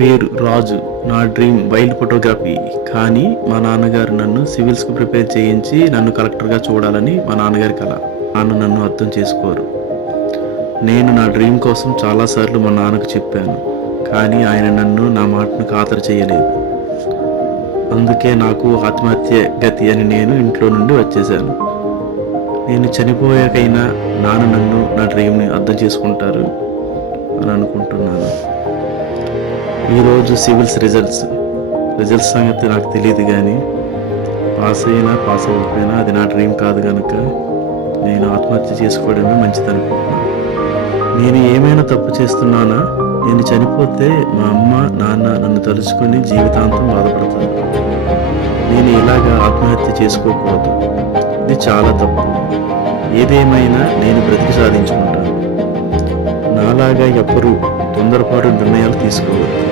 పేరు రాజు. నా dream wild photography. కానీ మా నాన్నగారు నన్ను సివిల్స్కు ప్రిపేర్ చేయించి నన్ను కలెక్టర్గా చూడాలని మా నాన్నగారి కల. నాన్న నన్ను అర్థం చేసుకోరు. నేను నా డ్రీమ్ కోసం చాలాసార్లు మా నాన్నకు చెప్పాను. కానీ ఆయన నన్ను నా మాటను ఖాతరు చేయలేదు. అందుకే నాకు ఆత్మహత్య గతి అని నేను ఇంట్లో నుండి వచ్చేసాను నేను చనిపోయాకైనా నాన్న నన్ను నా డ్రీమ్ని అర్థం చేసుకుంటారు అని అనుకుంటున్నాను. ఈరోజు సివిల్స్ రిజల్ట్స్. రిజల్ట్స్ సంగతి నాకు తెలియదు కానీ పాస్ అయినా పాస్ అవ్వకపోయినా అది నా డ్రీమ్ కాదు కనుక నేను ఆత్మహత్య చేసుకోవడమే మంచిది అనుకుంటున్నాను నేను ఏమైనా తప్పు చేస్తున్నానా? నేను చనిపోతే మా అమ్మ నాన్న నన్ను తలుచుకొని జీవితాంతం బాధపడతారు. నేను ఇలాగా ఆత్మహత్య చేసుకోకూడదు. ఇది చాలా తప్పు. ఏదేమైనా నేను బ్రతికి సాధించుకుంటాను. నాలాగా ఎవ్వరూ తొందరపాటు disco.